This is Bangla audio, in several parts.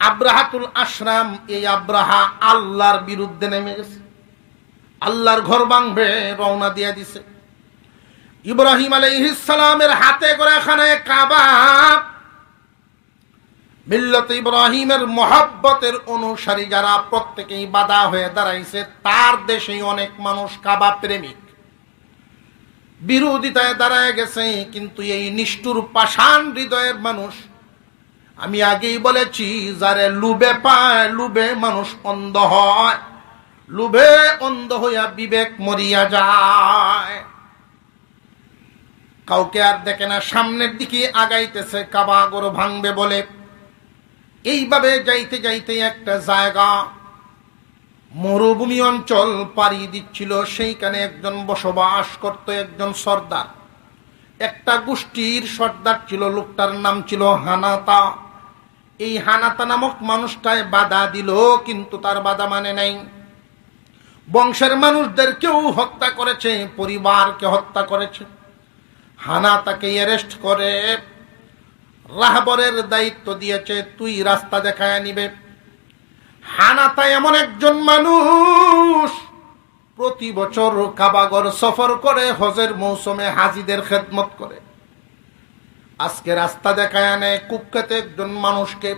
আব্রাহাতুল আশরাম, এই আব্রাহা আল্লাহর বিরুদ্ধে নেমে গেছে, আল্লাহর ঘর ভাঙবে রওনা দিয়ে দিছে। ইব্রাহিম আলাইহিস সালামের হাতে করে খানায়ে কাবা, মিল্লাত ইব্রাহিমের মহব্বতের অনুসারী যারা প্রত্যেকেই বাধা হয়ে দাঁড়াইছে। তার দেশেই অনেক মানুষ কাবা প্রেমিক, বিরোধিতায় দাঁড়ায় গেছে। কিন্তু এই নিষ্ঠুর পাষাণ হৃদয়ের মানুষ, আমি আগেই বলেছি, যারে লুবে পায়, লুবে মানুষ অন্ধ হয়, লুবে অন্ধ হইয়া বিবেক মরিয়া যায়, কাউকে আর দেখে না, সামনের দিকে আগাইতেছে কাবা ঘর ভাঙবে বলে। এইভাবে যাইতে যাইতে একটা জায়গা মরুভূমি অঞ্চল পাড়ি দিচ্ছিল। সেইখানে একজন বসবাস করত, একজন সর্দার, একটা গোষ্ঠীর সর্দার ছিল। লোকটার নাম ছিল হানাতা। এই হানাতা নামক মানুষটায় বাধা দিল, কিন্তু তার বাধা মানে নাই। বংশের মানুষদেরকেও হত্যা করেছে, পরিবারকে হত্যা করেছে। হানাতাকে অ্যারেস্ট করে রাহবরের দায়িত্ব দিয়েছে, তুই রাস্তা দেখায় নিবে। হানাতা এমন একজন মানুষ, প্রতি বছর কাবাগর সফর করে, হজের মৌসুমে হাজিদের খেদমত করে। আজকে রাস্তা দেখায় আনে কুখ্যাত একজন মানুষকে।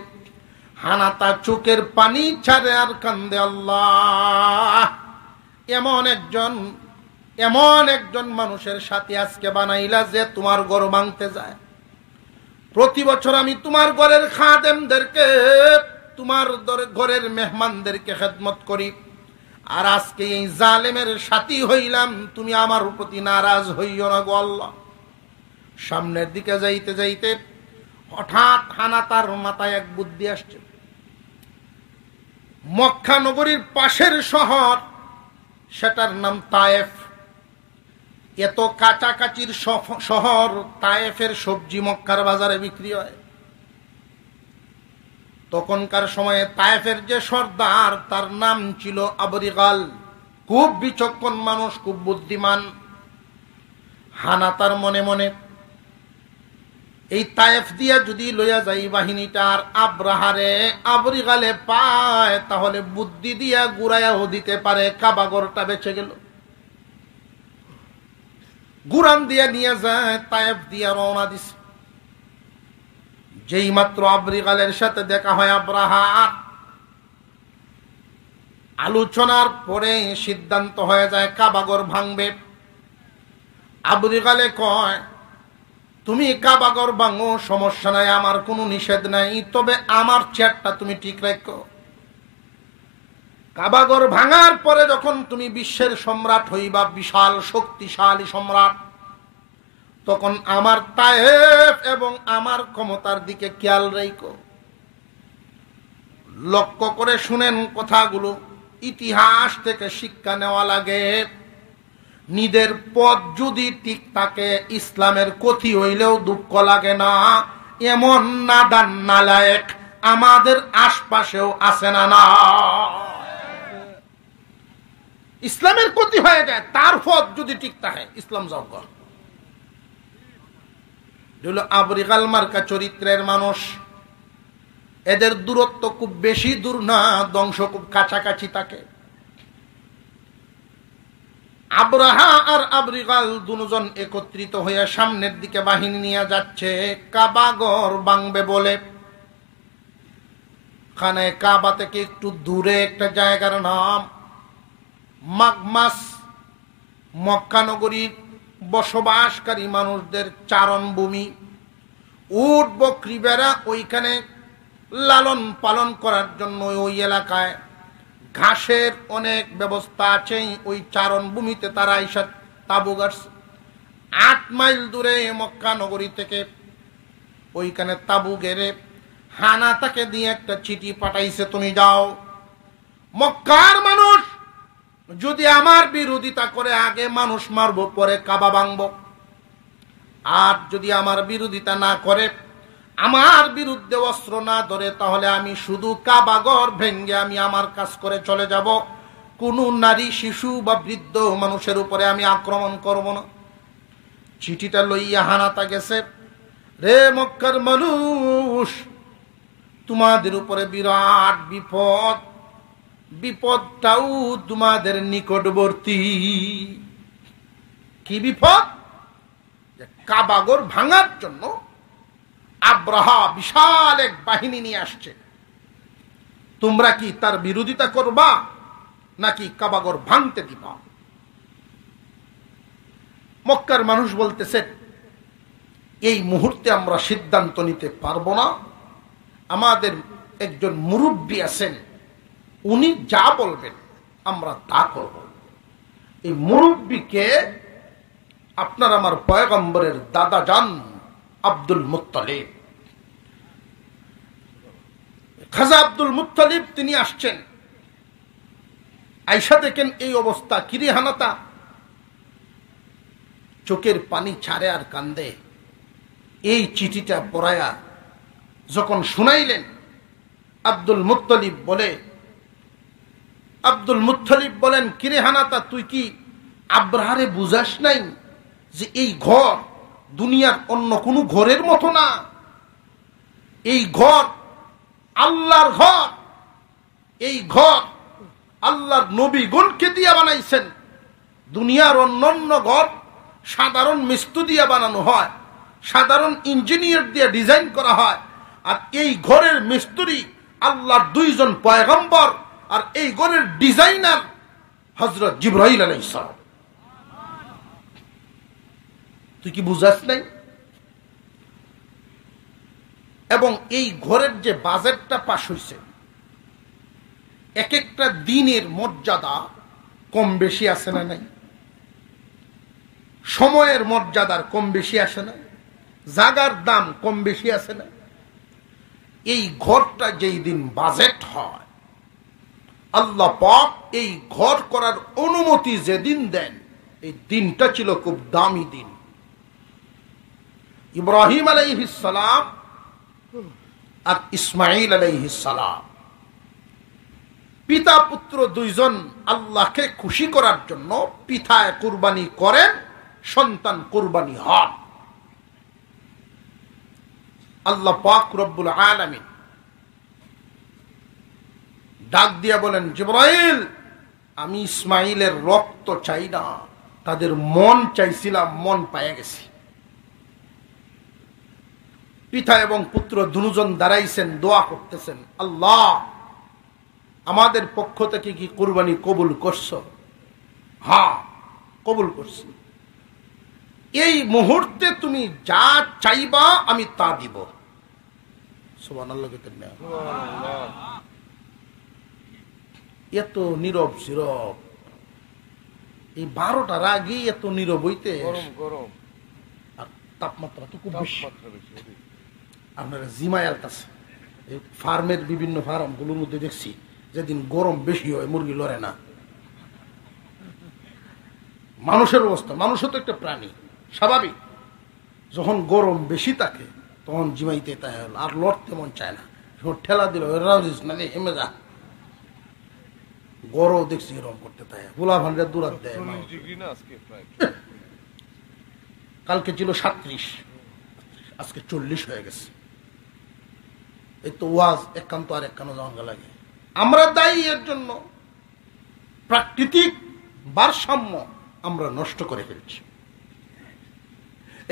হানাতা চোখের পানি ছাড়ে আর কান্দে, আল্লাহ, এমন একজন মানুষের সাথে আজকে বানাইলা যে তোমার ঘর ভাঙতে যায়। প্রতি বছর আমি তোমার ঘরের খাদেমদেরকে, তোমার ঘরের মেহমানদেরকে খেদমত করি, আর আজকে এই জালেমের সাথী হইলাম। তুমি আমার প্রতি নারাজ হইও না গো আল্লাহ। সামনের দিকে যাইতে যাইতে হঠাৎ হানাতার মাথায় এক বুদ্ধি আসছে। মক্কা নগরীর পাশের শহর, সেটার নাম তায়েফ। এত কাছাকাছির শহর তায়েফের সবজি মক্কার বাজারে বিক্রি হয়। তখনকার সময়ে তায়েফের যে সর্দার, তার নাম ছিল আবরিগাল। খুব বিচক্ষণ মানুষ, খুব বুদ্ধিমান। হানাতার মনে মনে, এই তায়েফ দিয়া যদি লইয়া যাই বাহিনীটার, আব্রাহারে আবরিগালে পায়, তাহলে বুদ্ধি দিয়া গুড়াইয়াও দিতে পারে, কাবাগরটা বেঁচে গেল। গুরান দিয়া নিয়ে যায়, তায়েফ দিয়া রওনা দিছে। যেই মাত্র আবরিগালের সাথে দেখা হয় আব্রাহার, আলোচনার পরে সিদ্ধান্ত হয়ে যায় কাবাগর ভাঙবে। আবরিগালে কয়, তুমি কাবাগর ভাঙো, সমস্যা নাই, আমার কোনো নিষেধ নাই, তবে আমার চেয়ারটা তুমি ঠিক রাখো। কাবাগর ভাঙার পরে যখন তুমি বিশ্বের সম্রাট হইবা, বিশাল শক্তিশালী সম্রাট, তখন আমার তায়েফ এবং আমার ক্ষমতার দিকে খেয়াল রেখো। লক্ষ্য করে শুনেন কথাগুলো, ইতিহাস থেকে শিক্ষা নেওয়া লাগে। নিজের পথ যদি ঠিক থাকে, ইসলামের ক্ষতি হইলেও দুঃখ লাগে না। এমন নাদান নালায়েক আমাদের আশপাশেও আছে না? না, ইসলামের ক্ষতি হয়ে যায়, তার পথ যদি ঠিক থাকে, ইসলাম যাও। আবরিগাল মার্কা চরিত্রের মানুষ, এদের দূরত্ব খুব বেশি দূর না, ধ্বংস খুব কাছাকাছি থাকে। আব্রাহা আর আবরিগাল দুজন একত্রিত হয়ে সামনের দিকে বাহিনী নিয়ে যাচ্ছে কাবাগর ভাঙবে বলে। খানায়ে কাবা থেকে একটু দূরে একটা জায়গার নাম মাগমাস, মক্কা নগরীর বসবাসকারী মানুষদের চারণ ভূমি। উট বকরি বেড়া ওইখানে লালন পালন করার জন্য ওই এলাকায় ঘাসের অনেক ব্যবস্থা আছে। ওই চারণ ভূমিতে তারা আইসা তাবু গাড়ছে। 8 মাইল দূরে মক্কা নগরী থেকে ওইখানে তাবু গেড়ে হানাতাকে দিয়ে একটা চিঠি পাঠাইছে, তুমি যাও, মক্কার মানুষ যদি আমার বিরোধিতা করে, আগে মানুষ মারবো, পরে কাবা ভাঙবো। আর যদি আমার বিরোধিতা না করে, আমার বিরুদ্ধে অস্ত্র না ধরে, তাহলে আমি শুধু কাবাগর ভেঙ্গে আমি আমার কাজ করে চলে যাব। কোনো নারী, শিশু বা বৃদ্ধ মানুষের উপরে আমি আক্রমণ করব না। চিঠিটা লইয়া হানাতা গেছে। রে মক্কার মানুষ, তোমাদের উপরে বিরাট বিপদ, বিপদটাও তোমাদের নিকটবর্তী। কি বিপদ? কাবাগর ভাঙার জন্য আব্রাহা বিশাল এক বাহিনী নিয়ে আসছে। তোমরা কি তার বিরোধিতা করবা নাকি কাবাগর ভাঙতে দিবা? মক্কার মানুষ বলতেছেন, এই মুহূর্তে আমরা সিদ্ধান্ত নিতে পারবো না, আমাদের একজন মুরব্বী আছেন, উনি যা বলবেন আমরা তা করব। এই মুরব্বীকে আপনার আমার পয়গম্বরের দাদা যান আব্দুল মুত্তালিব, খাজা আব্দুল মুত্তালিব তিনি আসছেন। আয়েশা দেখেন এই অবস্থা, কিরে হানাতা, চোখের পানি ছাড়ে আর কান্দে। এই চিঠিটা পড়ায়া যখন শুনাইলেন, আব্দুল মুত্তালিব বলেন, কিরে হানাতা, তুই কি আব্রাহারে বুঝাস নাই যে এই ঘর দুনিয়ার অন্য কোন ঘরের মতো না? এই ঘর আল্লাহর ঘর, এই ঘর আল্লাহর নবীগণকে দিয়া বানাইছেন। দুনিয়ার অন্যান্য ঘর সাধারণ মিস্ত্রি দিয়ে বানানো হয়, সাধারণ ইঞ্জিনিয়ার দিয়ে ডিজাইন করা হয়, আর এই ঘরের মিস্ত্রি আল্লাহর দুইজন পয়গম্বর, আর এই ঘরের ডিজাইনার হযরত জিবরাইল আলাইহিস সালাম। তুই কি বুঝাস নাই? এবং এই ঘরের যে বাজেটটা পাস হয়েছে, এক একটা দিনের মর্যাদা কম বেশি আছে না নাই? সময়ের মর্যাদার কম বেশি আসে না? জাগার দাম কম বেশি আছে না? এই ঘরটা যেই দিন বাজেট হয়, আল্লাহ পাক এই ঘর করার অনুমতি যেদিন দেন, এই দিনটা ছিল খুব দামি দিন। ইব্রাহিম আলাইহিস সালাম আর ইসমাইল আলাইহিস সালাম, পিতা পুত্র দুইজন আল্লাহকে খুশি করার জন্য পিতায় কুরবানি করেন, সন্তান কুরবানি হন। আল্লাহ পাক রব্বুল আলামিন ডাক দিয়া বলেন, জিবরাইল, আমি ইসমাইলের রক্ত চাই না, তাদের মন চাইছিলাম, মন পায়ে গেছি। পিতা এবং পুত্র দুজন দাঁড়াইছেন, দোয়া করতেছেন, আল্লাহ আমাদের পক্ষ থেকে কি কুরবানি কবুল করছো? হ্যাঁ, কবুল করছি। এই মুহূর্তে তুমি যা চাইবা আমি তা দিব। সুবহানাল্লাহ। এত নীরব সিরব, এই 12টার আগে এত নীরব হইতে, আর তাপমাত্রা তো খুব বেশি। আপনারা জিমায়ালতাছে ফার্মের বিভিন্ন ফার্ম গুলোর মধ্যে দেখছি, যেদিন গরম বেশি হয় মুরগি লড়ে না। মানুষের অবস্থা, মানুষও তো একটা প্রাণী, স্বাভাবিক। যখন গরম বেশি থাকে তখন জিমাইতে তাই আর লড়তে মন চায় না, ঠেলা দিল হেমে যা। গরম দেখছি এরকম করতে তাই, গোলা ভান্ডার দূরাত দেয়। কালকে ছিল 37, আজকে 40 হয়ে গেছে। এই তো ওয়াজ একান্ত আর একানো জানগা লাগে। আমরা দায়ী এর জন্য। প্রাকৃতিক ভারসাম্য আমরা নষ্ট করে ফেলছি।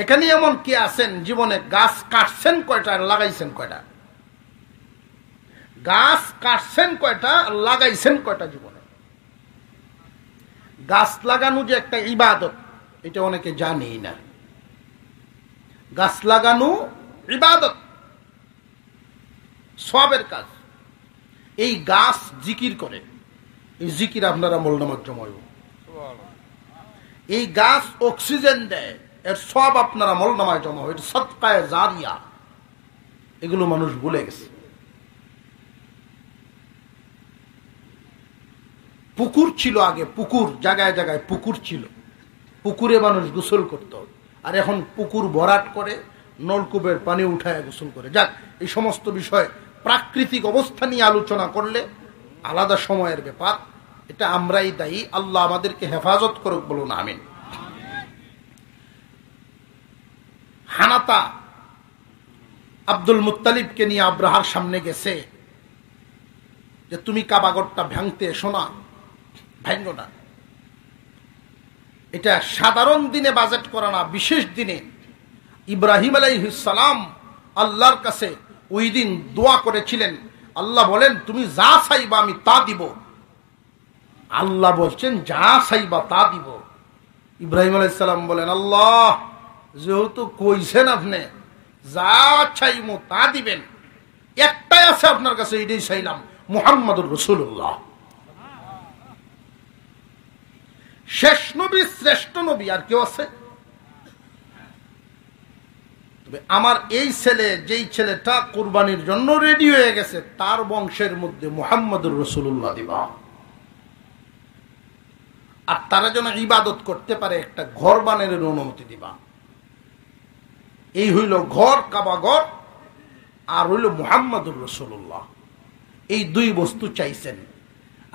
এখানে এমন কি আছেন জীবনে গাছ কাটছেন কয়টা আর লাগাইছেন কয়টা? গাছ কাটছেন কয়টা আর লাগাইছেন কয়টা জীবনে? গাছ লাগানো যে একটা ইবাদত, এটা অনেকে জানেই না। গাছ লাগানো ইবাদত, সওয়াবের কাজ। এই গাছ জিকির করে, এই জিকির আপনারা আমলনামায় জমাইব। এই গাছ অক্সিজেন দেয়, এর সব আপনারা আমলনামায় জমা হয়, সদকায়ে জারিয়া। এগুলো মানুষ ভুলে গেছে। পুকুর ছিল আগে, পুকুর জায়গায় জায়গায় পুকুর ছিল, পুকুরে মানুষ গোসল করত। আর এখন পুকুর ভরাট করে নলকূপের পানি উঠায় গোসল করে। যাক, এই সমস্ত বিষয় প্রাকৃতিক অবস্থা নিয়ে আলোচনা করলে আলাদা সময়ের ব্যাপার। এটা আমরাই দায়ী। আল্লাহ আমাদেরকে হেফাজত করুক, বলুন আমিন। হানাতা আব্দুল মুত্তালিবকে নিয়ে আব্রাহার সামনে গেছে যে তুমি কাবাগরটা ভাঙতে এসো না, ভাঙো না। এটা সাধারণ দিনে বাজেট করা না, বিশেষ দিনে। ইব্রাহিম আলাইহিস সালাম আল্লাহর কাছে ওই দিন দোয়া করেছিলেন, আল্লাহ বলেন তুমি যা চাইবা আমি তা দিব। আল্লাহ বলছেন যা চাইবা তা দিব। ইব্রাহিম আলাইহিস সালাম বলেন, আল্লাহ যেহেতু কইছেন আপনি যা চাইমু তা দিবেন, একটাই আছে আপনার কাছে, এটাই চাইলাম, মুহাম্মদুর রাসূলুল্লাহ। শেষ নবী, শ্রেষ্ঠ নবী, আর কেউ আছে? তবে আমার এই ছেলে, যেই ছেলেটা কুরবানির জন্য রেডি হয়ে গেছে, তার বংশের মধ্যে মুহাম্মদুর রাসূলুল্লাহ দিবা। আর তারা যেন ইবাদত করতে পারে একটা ঘর বানানোর অনুমতি দিবা। এই হইল ঘর, কাবাঘর, আর হইল মুহাম্মদুর রাসূলুল্লাহ। এই দুই বস্তু চাইছেন।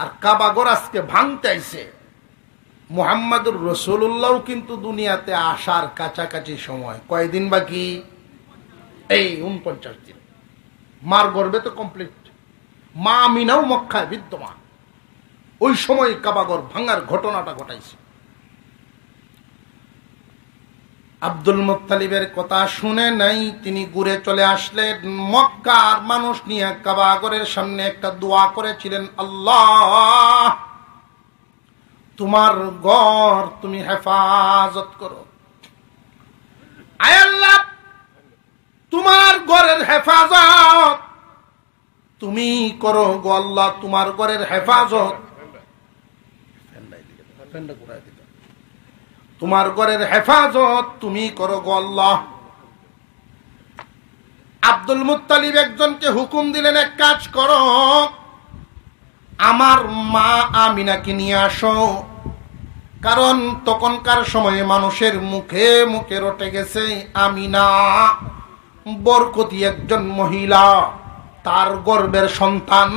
আর কাবাঘর আজকে ভাঙতে আইছে। মুহাম্মদুর রাসূলুল্লাহ কিন্তু দুনিয়াতে আসার কাছাকাছি সময়, কয়দিন বাকি? এই 49 দিন। মার গর্ভে তো কমপ্লিট। মা আমিনাও মক্কায় বিদ্যমান। ওই সময় কাবাঘর ভাঙার ঘটনাটা ঘটাইছে। আব্দুল মুত্তালিবের কথা শুনে নাই, তিনি ঘুরে চলে আসলেন মক্কার মানুষ নিয়ে কাবাঘরের সামনে একটা দোয়া করেছিলেন, আল্লাহ তোমার ঘর তুমি হেফাজত করো। আয় আল্লাহ তোমার ঘরের হেফাজত তুমি করো গো আল্লাহ, তোমার ঘরের হেফাজত, তোমার ঘরের হেফাজত তুমি করো গো আল্লাহ। আব্দুল মুত্তালিব একজনকে হুকুম দিলেন, এক কাজ করো, আমার মা আমিনাকে নিয়ে আসো। কারণ তখনকার সময়ে মানুষের মুখে মুখে রটে গেছে আমিনা বরকতি একজন মহিলা, তার গর্ভের সন্তান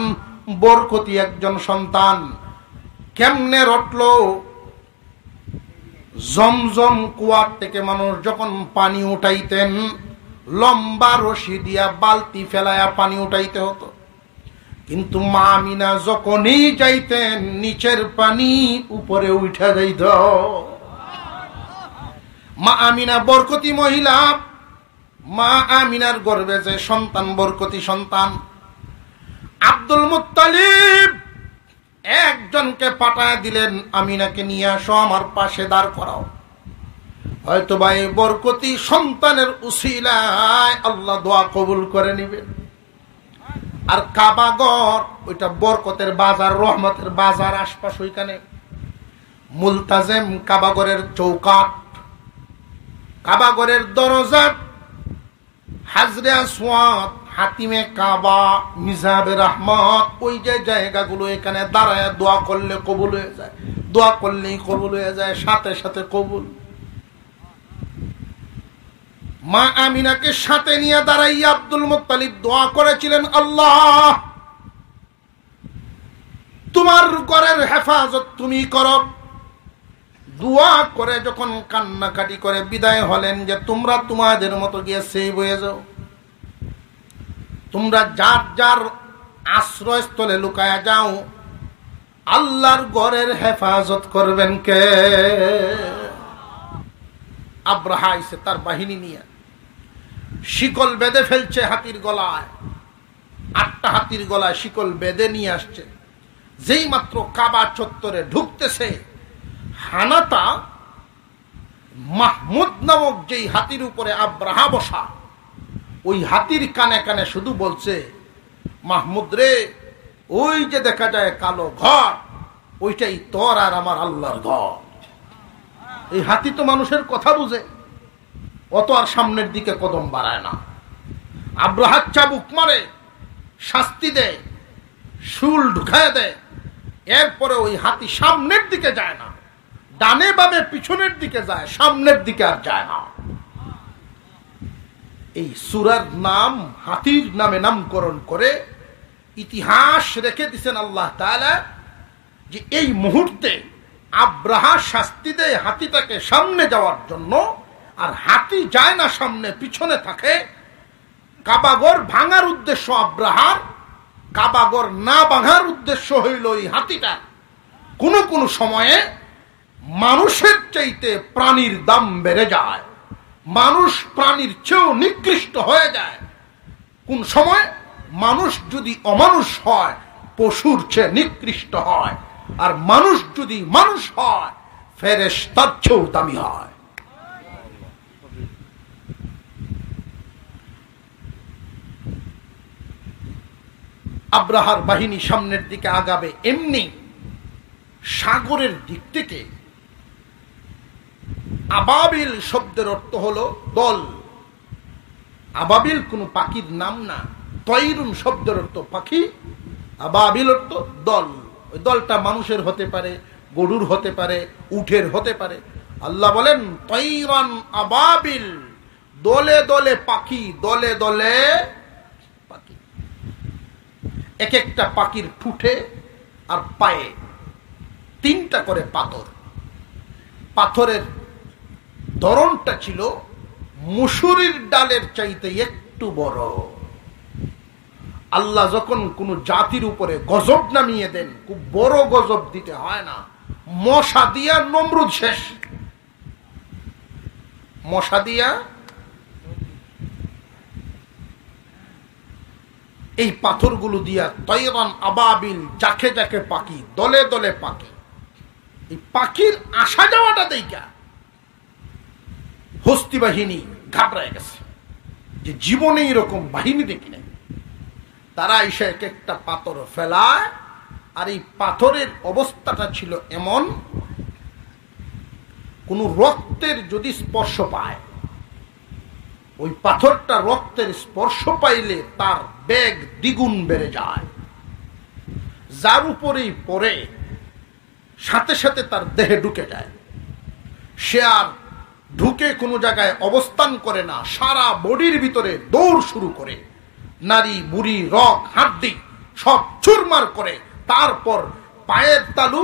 বরকতি একজন সন্তান। কেমনে রটলো? জমজম কুয়ার থেকে মানুষ যখন পানি উঠাইতেন, লম্বা রশি দিয়া বালতি ফেলায়া পানি উঠাইতে হতো। কিন্তু মা আমিনা যখনই যাইতেন, নিচের পানি উপরে উঠা যাইত। মা আমিনা বরকতি মহিলা, মা আমিনার গর্ভে যে সন্তান বরকতি সন্তান। আব্দুল মুত্তালিব একজনকে পাঠায় দিলেন, আমিনাকে নিয়ে আসো, আমার পাশে দাঁড় করাও। হয়তো ভাই বরকতি সন্তানের উসিলায় আল্লাহ দোয়া কবুল করে নিবেন। আর কাবাঘর ওইটা বরকতের বাজার, রহমতের বাজার, আশপাশ ওইখানে মুলতাজেম কাবাঘরের চৌকাট, কাবাঘরের দরজা, হাজরে আসওয়াদ, হাতিমে কাবা, মিজাবে রহমত, ওই যে জায়গাগুলো, এখানে দাঁড়ায় দোয়া করলে কবুল হয়ে যায়, দোয়া করলেই কবুল হয়ে যায়, সাথে সাথে কবুল। মা আমিনাকে সাথে নিয়ে দাঁড়াইয়া আব্দুল মুত্তালিব দোয়া করেছিলেন, আল্লাহ তোমার ঘরের হেফাজত তুমি করো। দোয়া করে যখন কান্নাকাটি করে বিদায় হলেন, যে তোমরা তোমাদের মতো গিয়ে সেই বয়ে যাও, তোমরা যার যার আশ্রয়স্থলে লুকায়া যাও, আল্লাহর ঘরের হেফাজত করবেন কে? আব্রাহা আইছে তার বাহিনী নিয়ে, শিকল বেঁধে ফেলছে হাতির গলায়, 8টা হাতির গলায় শিকল বেঁধে নিয়ে আসছে। যেই মাত্র কাবা চত্বরে ঢুকতেছে, হানাতা মাহমুদ নামক যেই হাতির উপরে আব্রাহা বসা, ওই হাতির কানে কানে শুধু বলছে, মাহমুদ রে, ওই যে দেখা যায় কালো ঘর, ওইটাই তোর আর আমার আল্লাহর ঘর। এই হাতি তো মানুষের কথা বুঝে, অত আর সামনের দিকে কদম বাড়ায় না। আব্রাহা চাবুক মারে, শাস্তি দেয়, শুল ঢুকায় দেয়, এরপরে ওই হাতি সামনের দিকে যায় না, ডানে বামে পিছনের দিকে যায়, সামনের দিকে আর যায় না। এই সূরার নাম হাতির নামে নামকরণ করে ইতিহাস রেখে দিয়েছেন আল্লাহ তাআলা, যে এই মুহূর্তে আব্রাহা শাস্তি দেয় হাতিটাকে সামনে যাওয়ার জন্য, আর হাতি যায় না সামনে, পিছনে থাকে। কাবাগর ভাঙার উদ্দেশ্য আব্রাহার, কাবাগর না ভাঙার উদ্দেশ্য হইল এই হাতিটা। কোন কোন সময়ে মানুষের চাইতে প্রাণীর দাম বেড়ে যায়, মানুষ প্রাণীর চেয়েও নিকৃষ্ট হয়ে যায়। কোন সময় মানুষ যদি অমানুষ হয় পশুর চেয়ে নিকৃষ্ট হয়, আর মানুষ যদি মানুষ হয় ফেরেশতার চেয়েও দামি হয়। আব্রাহার বাহিনী সামনের দিকে আগাবে, এমনি সাগরের দিক থেকে আবাবিল শব্দের অর্থ হলো দল। আবাবিল কোন পাখির নাম না, তৈরুন শব্দের অর্থ পাখি, আবাবিল অর্থ দল। ওই দলটা মানুষের হতে পারে, গরুর হতে পারে, উটের হতে পারে। আল্লাহ বলেন তৈরান আবাবিল, দলে দলে পাখি, দলে দলে পাখি। এক একটা পাখির ঠুটে আর পায়ে 3টা করে পাথর। পাথরের ধরনটা ছিল মুসুরির ডালের চাইতে একটু বড়। আল্লাহ যখন কোন জাতির উপরে গজব নামিয়ে দেন, খুব বড় গজব দিতে হয় না। মশা দিয়া নমরুদ শেষ, মশা দিয়া। এই পাথরগুলো দিয়া তৈরান আবাবিল, যাকে যাকে পাখি, দলে দলে পাখি। এই পাখির আসা যাওয়াটা দেখা হস্তি বাহিনী ঘাবড়ায় গেছে যে জীবনে এরকম বাহিনী দেখি নাই। তারা এসে এক একটা পাথর ফেলায়, আর এই পাথরের অবস্থাটা ছিল এমন, কোন রক্তের যদি স্পর্শ পায়, ওই পাথরটা রক্তের স্পর্শ পাইলে তার বেগ দ্বিগুণ বেড়ে যায়। যার উপরেই পড়ে সাথে সাথে তার দেহে ঢুকে যায়। সে আর ঢুকে কোনো জায়গায় অবস্থান করে না, সারা বডির ভিতরে দৌড় শুরু করে, নারী বুড়ি রক হাড্ডি সব চুরমার করে, তারপর পায়ের তালু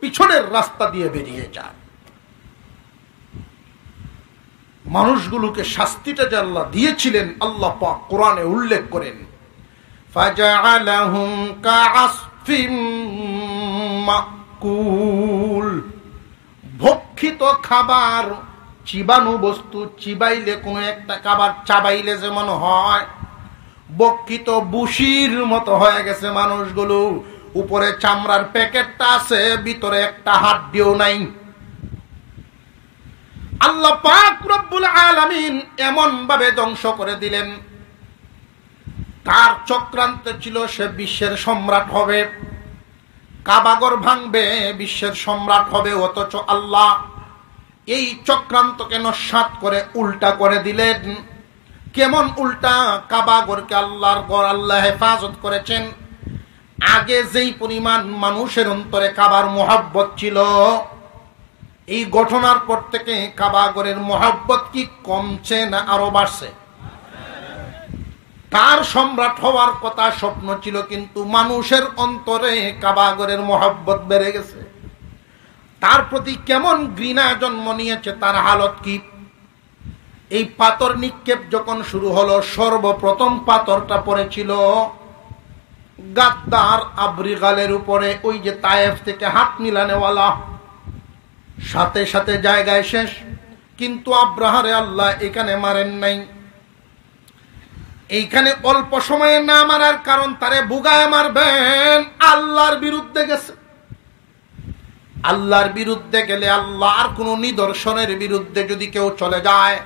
পিছনের রাস্তা দিয়ে বেরিয়ে যায়। মানুষগুলোকে শাস্তিটা যে আল্লাহ দিয়েছিলেন, আল্লাহ পাক কোরআনে উল্লেখ করেন, ফাজআলাহুম কাআসফিম মাকুল। ভক্ষিত খাবার, চিবানো বস্তু, চিবাইলে কোন একটা খাবার চাবাইলে যেমন হয়, বক্ষিত বুশির মতো হয়ে গেছে মানুষগুলো। উপরে চামড়ার প্যাকেটটা আছে, ভিতরে একটা হাড্ডিও নাই। আল্লাহ পাক রব্বুল আলামিন এমন ভাবে ধ্বংস করে দিলেন। তার চক্রান্ত ছিল সে বিশ্বের সম্রাট হবে, কাবাগর ভাঙবে, বিশ্বের সম্রাট হবে। অথচ আল্লাহ এই চক্রান্তকে নস্যাৎ করে উল্টা করে দিলেন। কেমন উল্টা? কাবাগরকে আল্লাহর ঘর আল্লাহ হেফাজত করেছেন। আগে যেই পরিমাণ মানুষের অন্তরে কাবার মোহাব্বত ছিল, এই ঘটনার পর থেকে কাবাগরের মোহাব্বত কি কমছে না আরো বাড়ছে? তার সম্রাট হওয়ার কথা স্বপ্ন ছিল, কিন্তু মানুষের অন্তরে কাবাগরের মোহাব্বত বেড়ে গেছে। তার প্রতি কেমন ঘৃণা জন্ম নিয়েছে, তার হালত কি? এই পাথর নিক্ষেপ যখন শুরু হলো, সর্বপ্রথম পাথরটা পড়েছিল গাদ্দার আবরিগালের উপরে, ওই যে তায়েফ থেকে হাত মিলানেওয়ালা। সাথে সাথে জায়গায় শেষ। কিন্তু আব্রাহারে আল্লাহ এখানে মারেন নাই। এইখানে অল্প সময়ে না মারার কারণ, তারে বুগায় মারবেন। আল্লাহর বিরুদ্ধে গেছে। আল্লাহর বিরুদ্ধে গেলে, আল্লাহর কোন নিদর্শনের বিরুদ্ধে যদি কেউ চলে যায়,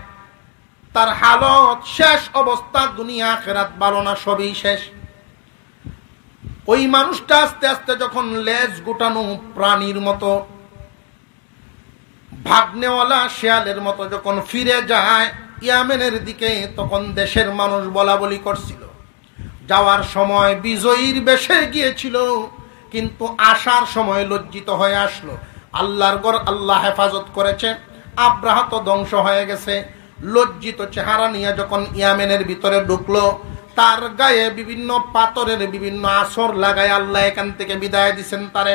তার হালত শেষ অবস্থা। দুনিয়া আখিরাত ভালো না, সবই শেষ। ওই মানুষটা আস্তে আস্তে যখন লেজ গুটানো প্রাণীর মতো, ভাগ্নেওয়ালা শেয়ালের মতো যখন ফিরে যায় ইয়ামেনের দিকে, তখন দেশের মানুষ বলা বলি করছিল। যাওয়ার সময় বিজয়ীর বেশে গিয়েছিল, কিন্তু আসার সময় লজ্জিত হয়ে আসলো। আল্লাহর ঘর আল্লাহ হেফাজত করেছে, আব্রাহা তো ধ্বংস হয়ে গেছে। লজ্জিত চেহারা নিয়ে যখন ইয়ামেনের ভিতরে ঢুকলো, তার গায়ে বিভিন্ন পাথরের বিভিন্ন আসর লাগায় আল্লাহ এখান থেকে বিদায় দিচ্ছেন তারে।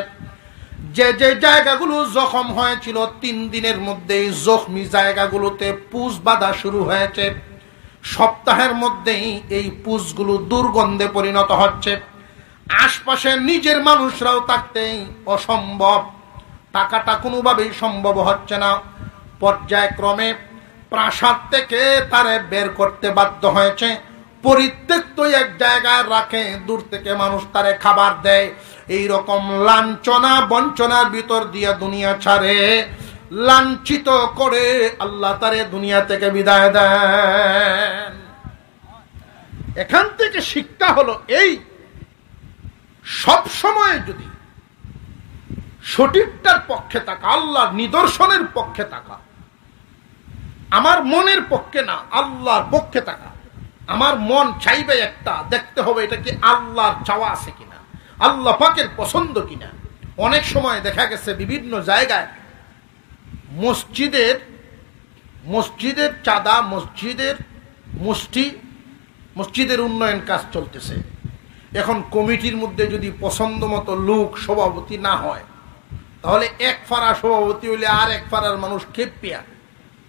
যে যে জায়গাগুলো জখম হয়েছিল, 3 দিনের মধ্যে জখমি জায়গাগুলোতে পুষ বাঁধা শুরু হয়েছে। সপ্তাহের মধ্যেই এই পুষগুলো দুর্গন্ধে পরিণত হচ্ছে। আশপাশে নিজের মানুষরাও থাকতে অসম্ভব, টাকাটা কোনোভাবেই সম্ভব হচ্ছে না। পর্যায়ক্রমে প্রাসাদ থেকে তারে বের করতে বাধ্য হয়েছে। পরিত্যক্ত এক জায়গায় রাখে, দূর থেকে মানুষ তারে খাবার দেয়। এই রকম লাঞ্ছনা বঞ্চনার ভিতর দিয়ে দুনিয়া ছাড়ে, লাঞ্ছিত করে আল্লাহ তারে দুনিয়া থেকে বিদায় দেন। এখান থেকে শিক্ষা হলো এই, সব সময় যদি সঠিকটার পক্ষে থাকা, আল্লাহর নিদর্শনের পক্ষে থাকা, আমার মনের পক্ষে না আল্লাহর পক্ষে থাকা। আমার মন চাইবে একটা, দেখতে হবে এটা কি আল্লাহর চাওয়া আছে কিনা, আল্লাহ পাকের পছন্দ কিনা। অনেক সময় দেখা গেছে বিভিন্ন জায়গায় মসজিদের চাঁদা, মসজিদের উন্নয়ন কাজ চলতেছে। এখন কমিটির মধ্যে যদি পছন্দ মতো লোক সভাপতি না হয়, তাহলে এক ফাড়া সভাপতি হইলে আর এক ফাড়ার মানুষ খেপিয়া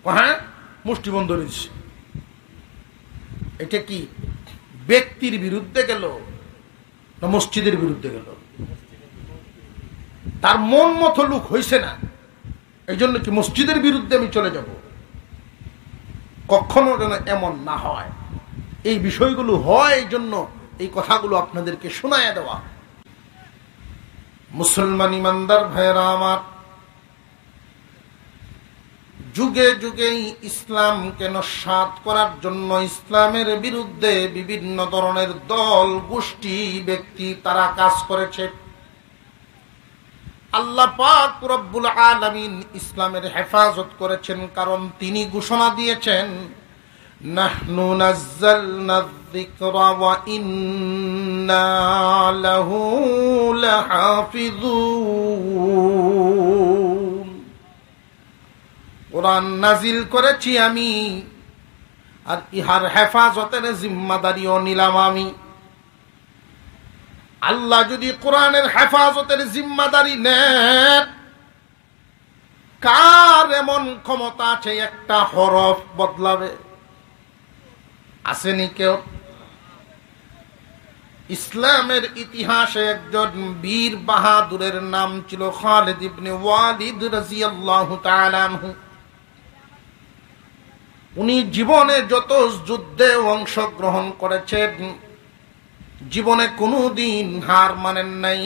হ্যাঁ মুষ্টিবন্ধ রয়েছে। এটা কি ব্যক্তির বিরুদ্ধে গেল না মসজিদের বিরুদ্ধে গেল? তার মন মতো লোক হইছে না, এই জন্য কি মসজিদের বিরুদ্ধে আমি চলে যাব? কখনো যেন এমন না হয়। এই বিষয়গুলো হয়, এই জন্য এই কথাগুলো আপনাদেরকে শোনায়া দেওয়া। মুসলমান ইমানদার ভাইরা আমার, যুগে যুগে ইসলামকে নস্যাৎ করার জন্য ইসলামের বিরুদ্ধে বিভিন্ন ধরনের দল, গোষ্ঠী, ব্যক্তি তারা কাজ করেছে। আল্লাহ পাক রব্বুল আলামিন ইসলামের হেফাজত করেছেন, কারণ তিনি ঘোষণা দিয়েছেন, নাহনু নাযালনা যিকরা ওয়া ইন্না লাহু লাহাফিজুন। কোরআন নাজিল করেছি আমি, আর ইহার হেফাজতের জিম্মাদারিও নিলাম আমি। আল্লাহ যদি কোরআনের হেফাজতের জিম্মাদারি নেন, কার এমন ক্ষমতা আছে একটা হরফ বদলাবে? আসেনি কেউ? ইসলামের ইতিহাসে একজন বীর বাহাদুরের নাম ছিল খালিদ ইবনে ওয়ালিদ রাদিয়াল্লাহু তাআলা আনহু। উনি জীবনে যত যুদ্ধে অংশগ্রহণ করেছেন, জীবনে কোনোদিন হার মানেন নাই।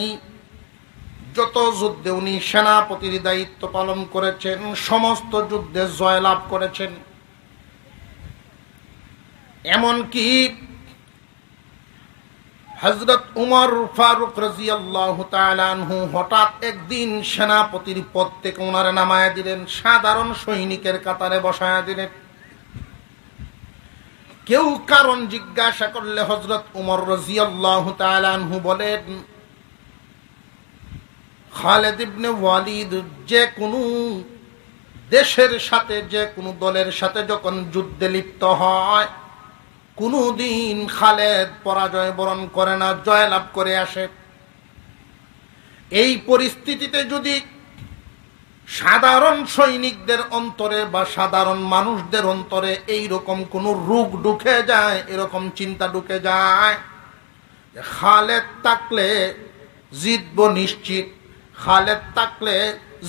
যত যুদ্ধে উনি সেনাপতির দায়িত্ব পালন করেছেন, সমস্ত যুদ্ধে জয়লাভ করেছেন। এমনকি হযরত উমর ফারুক রাদিয়াল্লাহু তাআলা আনহু হঠাৎ একদিন সেনাপতির পদ থেকে ওনারে নামায়া দিলেন, সাধারণ সৈনিকের কাতারে বসায়া দিলেন। কেউ কারণ জিজ্ঞাসা করলে হযরত উমর রাদিয়াল্লাহু তাআলা আনহু বলেন, খালিদ ইবনে ওয়ালিদ যে কোনো দেশের সাথে, যে কোনো দলের সাথে যখন যুদ্ধে লিপ্ত হয়, কোনদিন খালেদ পরাজয় বরণ করে না, জয়লাভ করে আসে। এই পরিস্থিতিতে যদি সাধারণ সৈনিকদের অন্তরে বা সাধারণ মানুষদের অন্তরে এই রকম কোন রোগ ঢুকে যায়, এরকম চিন্তা ঢুকে যায়, খালেদ থাকলে জিতব নিশ্চিত, খালেদ থাকলে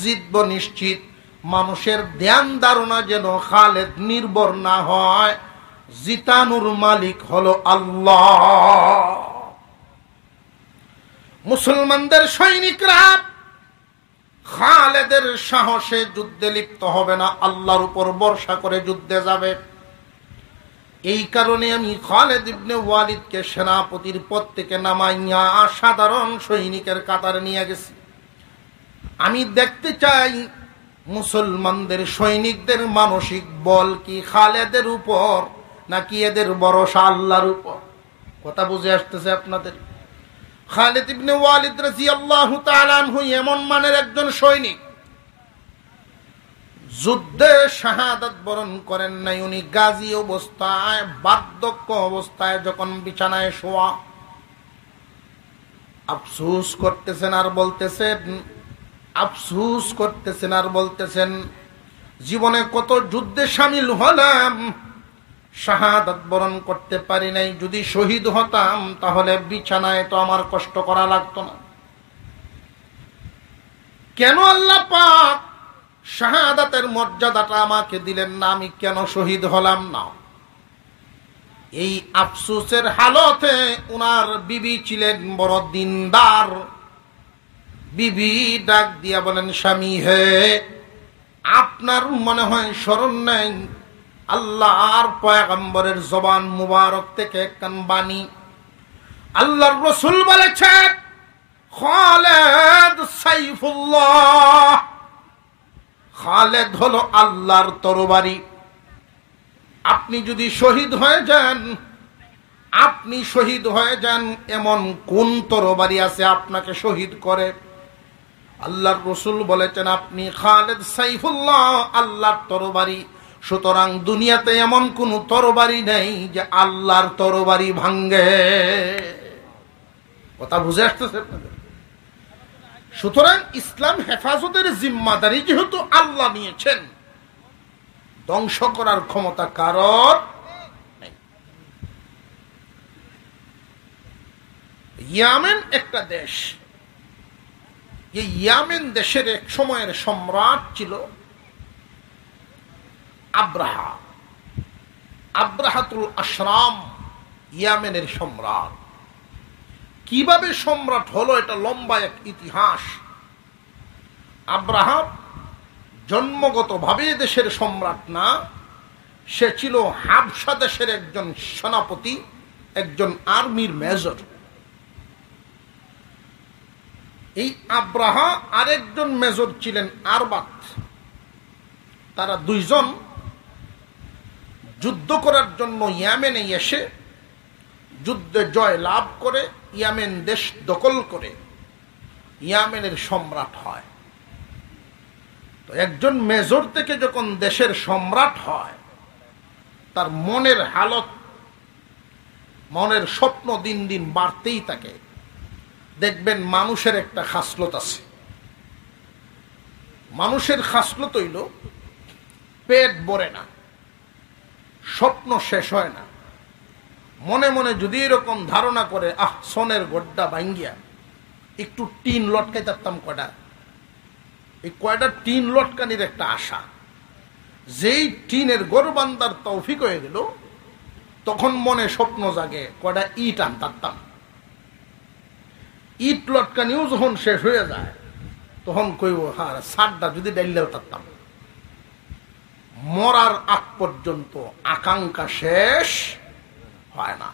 জিতব নিশ্চিত, মানুষের ধ্যান ধারণা যেন খালেদ নির্ভর না হয়, জিতানুর মালিক হলো আল্লাহ। মুসলমানদের সৈনিকরা খালেদের সাহসে যুদ্ধে লিপ্ত হবে না, আল্লাহর উপর ভরসা করে যুদ্ধে যাবে। এই কারণে আমি খালিদ ইবনে ওয়ালিদকে সেনাপতির পদ থেকে নামাইয়া সাধারণ সৈনিকের কাতারে নিয়ে গেছি। আমি দেখতে চাই মুসলমানদের সৈনিকদের মানসিক বল কি খালেদের উপর নাকি এদের ভরসা আল্লাহর উপর। কথা বুঝে আসতেছে আপনাদের? খালিদ ইবনে ওয়ালিদ রাদিয়াল্লাহু তাআলা আনহু এমন মানের একজন সৈনিক, যুদ্ধে শাহাদাত বরণ করেন নাই। উনি গাজী অবস্থায়, বার্ধক্য অবস্থায় যখন বিছানায় শোয়া, আফসোস করতেছেন আর বলতেছেন, আফসোস করতেছেন আর বলতেছেন, জীবনে কত যুদ্ধে সামিল হলাম, শাহাদাত বরণ করতে পারি নাই। যদি শহীদ হতাম তাহলে বিছানায় তো আমার কষ্ট করা লাগতো না। কেন আল্লাহ পাক শাহাদাতের মর্যাদাটা আমাকে দিলেন না? আমি কেন শহীদ হলাম না? এই আফসোসের হালতে উনার বিবি ছিলেন বড় দিনদার। বিবি ডাক দিয়া বলেন, স্বামী হে, আপনার মনে হয় স্মরণ নেই আল্লাহর পয়গম্বরের জবান মুবারক থেকে একখান বাণী আল্লাহর রাসূল বলেছেন, খালেদ সাইফুল্লাহ, খালেদ হলো আল্লাহর তরবারি। আপনি যদি শহীদ হয়ে যান, আপনি শহীদ হয়ে যান, এমন কোন তরবারি আছে আপনাকে শহীদ করে? আল্লাহর রাসূল বলেছেন, আপনি খালেদ সাইফুল্লাহ, আল্লাহর তরবারি। সুতরাং দুনিয়াতে এমন কোন তরবারি নেই যে আল্লাহর তরবারি ভাঙ্গে। কথা বুঝে আসতেছে? সুতরাং ইসলাম হেফাজতের জিম্মাদারি যেহেতু আল্লাহ নিয়েছেন, ধ্বংস করার ক্ষমতা কারোর নেই। ইয়ামেন একটা দেশ। এই ইয়ামেন দেশের এক সময়ের সম্রাট ছিল আব্রাহা, আব্রাহাতুল আশরাম, ইয়ামেনের সম্রাট। কিভাবে সম্রাট হলো এটা লম্বা এক ইতিহাস। আব্রাহা জন্মগতভাবে দেশের সম্রাট না, সে ছিল হাবশা দেশের একজন সেনাপতি, একজন আর্মির মেজর। এই আব্রাহা আরেকজন মেজর ছিলেন আরবাত। তারা দুইজন যুদ্ধ করার জন্য ইয়ামেনে এসে যুদ্ধে জয় লাভ করে ইয়ামেন দেশ দখল করে ইয়ামেনের সম্রাট হয়। তো একজন মেজর থেকে যখন দেশের সম্রাট হয়, তার মনের হালত, মনের স্বপ্ন দিন দিন বাড়তেই থাকে। দেখবেন মানুষের একটা খাসলত আছে। মানুষের খাসলত হইল পেট ভরে না, স্বপ্ন শেষ হয় না। মনে মনে যদি এরকম ধারণা করে, সোনের গড্ডা ভাঙ্গিয়া একটু টিন লটকাই থাকতাম কয়টা, এই কয়টা টিন লটকানির একটা আশা। যেই টিনের গরবান্দার তৌফিক হয়ে গেল, তখন মনে স্বপ্ন জাগে কয়টা ইট আনতাম। ইট লটকানিও যখন শেষ হয়ে যায়, তখন কইব হার সারটা যদি ডাইলেও থাকতাম। মরার আগ পর্যন্ত আকাঙ্ক্ষা শেষ হয় না।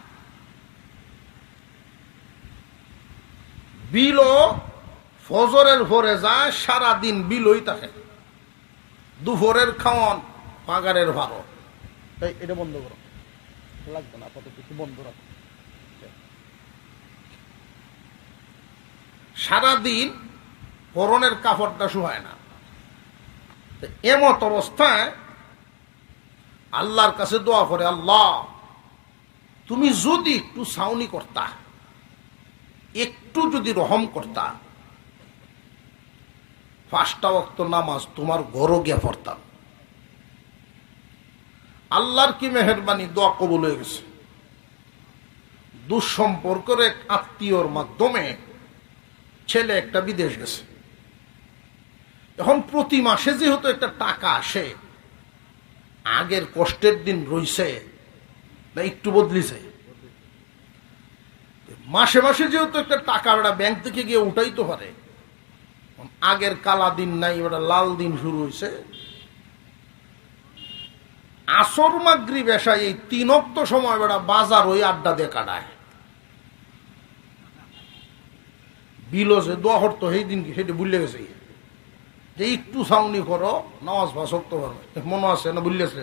বিলও ফজরের ভোরে যায়, সারাদিন বিলই থাকে। দুপুরের খাওয়ান, পাগারের ভালো। এটা বন্ধ করো, লাগবে না, আপাতত কিছু বন্ধ রাখো। সারাদিন পরনের কাপড়টা শুহায় না। এমত অবস্থায় আল্লাহর কাছে দোয়া করে, আল্লাহ তুমি যদি একটু ছাউনি করতা, একটু যদি রহম করতা, 5টা ওয়াক্ত নামাজ তোমার ঘরও গিয়া পড়তাম। আল্লাহর কি মেহেরবানি, দোয়া কবুল হয়ে গেছে। দুঃসম্পর্কের এক আত্মীয়র মাধ্যমে ছেলে একটা বিদেশ গেছে। এখন প্রতি মাসে যেহেতু একটা টাকা আসে, আগের কষ্টের দিন রইছে না একটু বদলিছে। মাসে মাসে যেহেতু একটা টাকা ওটা ব্যাংক থেকে গিয়ে উঠাইতে পারে, আগের কালা দিন নাই, ওটা লাল দিন শুরু হয়েছে। আসর মাগরিব এসা এই 3 ওয়াক্ত সময় ওটা বাজার ওই আড্ডা দিয়ে কাটায়। বিলো যে দোয়া করতো সেই দিন সেটা ভুলে গেছে, যে একটু ছাউনি করো, নামাজ ভাস করতে পারো। মনে আছে না? ভুললেছে,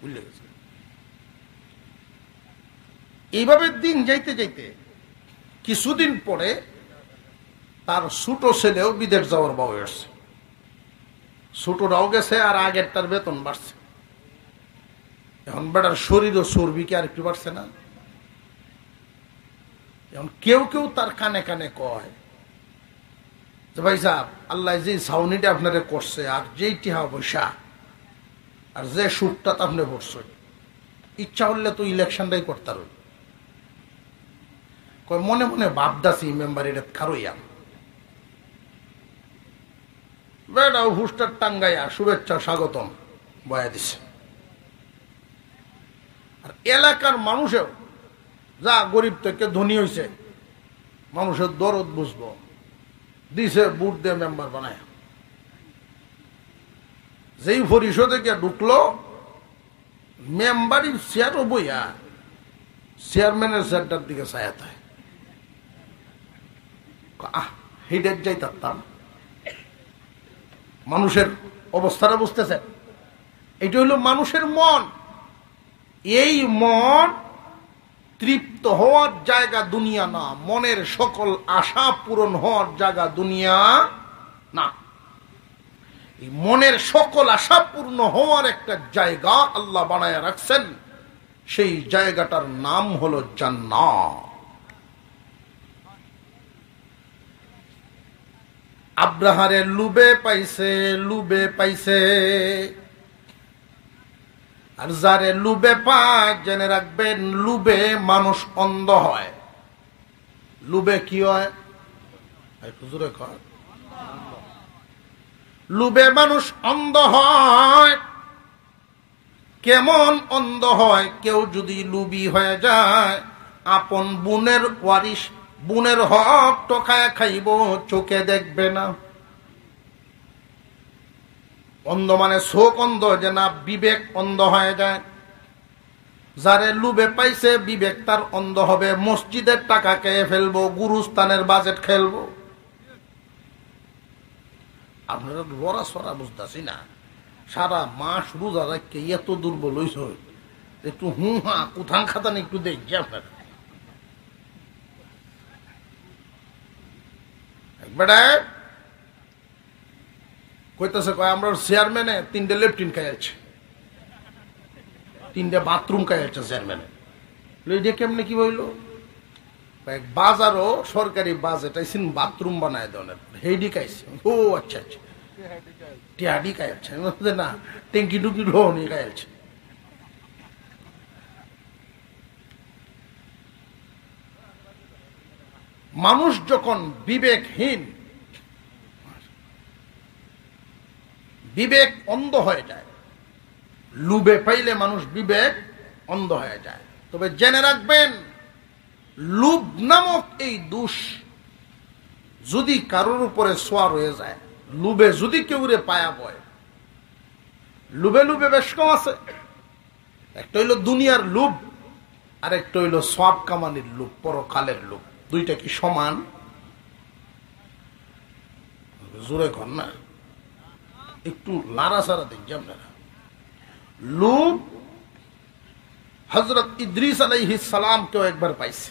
ভুলে গেছে। এইভাবে দিন যাইতে যাইতে কিছুদিন পরে তার ছোট ছেলেও বিদেশ যাওয়ার বয়স। ছোটরাও গেছে, আর আগেরটার বেতন বাড়ছে। এখন বেটার শরীর ও চর্বি কি আর একটু বাড়ছে না? এখন কেউ কেউ তার কানে কানে কয় যে ভাই সাহেব, আল্লাহ যে ছাউনিটা আপনারা করছে, আর যেই টিহা পয়সা আর যে সুখটা আপনি পড়ছেন, ইচ্ছা হলে তো ইলেকশনটাই করতার। মনে মনে ভাবদাসি মেম্বার এটা খারইয়াম বেড়া হুস্টার টাঙ্গাইয়া শুভেচ্ছা স্বাগতম বয়া দিছে। আর এলাকার মানুষেও যা গরিব থেকে ধনী হয়েছে, মানুষের দরদ বুঝবো, দিছে বুট দিয়ে মেম্বার বানায়। যেই পরিষদে গিয়ে ঢুকলো, মেম্বারের চেয়ারও বইয়া চেয়ারম্যানের চেয়ারটার দিকে ছায়া থাকে। হেডের যাই তারতাম। মানুষের অবস্থাটা বুঝতেছেন? এটা হলো মানুষের মন। এই মন তৃপ্ত হওয়ার জায়গা দুনিয়া না, মনের সকল আশা পূরণ হওয়ার জায়গা দুনিয়া না। এই মনের সকল আশা পূর্ণ হওয়ার একটা জায়গা আল্লাহ বানায় রাখছেন, সেই জায়গাটার নাম হলো জান্নাত। আব্রাহারে লুবে পাইছে, লুবে পাইছে। আর যারে লুবে পায় জেনে রাখবেন, লুবে মানুষ অন্ধ হয়। লুবে কি হয়? হুজুরে কয় লুবে মানুষ অন্ধ হয়। কেমন অন্ধ হয়? কেউ যদি লুবি হয়ে যায়, আপন বোনের ওয়ারিশ, বোনের হক টোকায় খাইব, চোখে দেখবে না। অন্ধ মানে চোখ অন্ধ, যে না বিবেক অন্ধ হয়ে যায়। যারে লুবে পাইছে, বিবেক তার অন্ধ হবে। মসজিদের টাকা খেয়ে ফেলবো, গুরুস্থানের বাজেট খেলবো। আপনারা লড়া সরা বুঝতেছি না। সারা মাস রোজা রাখকে এত দুর্বল হইস, একটু হা কোথান খাতান একটু দেখি আপনার। কইতেছে কয় আমরা চেয়ারম্যানে 3টে লেফটিন খাইছে, 3টে বাথরুম খাইছে চেয়ারম্যানে। কেমনে কি বললো? বাজারও সরকারি বাজেট আইসিন বাথরুম বানায় দেওয়ার, হেডি খাইছে। ও আচ্ছা আচ্ছা, টিয়াডি খাইছে না, ট্যাঙ্কি টুকি লোহনি খাইছে। মানুষ যখন বিবেকহীন, বিবেক অন্ধ হয়ে যায়, লুবে পাইলে মানুষ বিবেক অন্ধ হয়ে যায়। তবে জেনে রাখবেন, লুব নামক এই দোষ যদি কারোর উপরে সোয়ার হয়ে যায়, লুবে যদি কেউ রে পায়া বয়, লুবে লুবে বেশ কম আছে। একটা হইল দুনিয়ার লুব, আর একটা হইল সব কামানির লুব, পরকালের লুব। দুইটা কি সমান? জোরে কর না, একটু লাড়াচাড়া দেখি আপনারা। লুব হযরত ইদ্রিস আলাইহিস সালাম কেউ একবার পাইছে।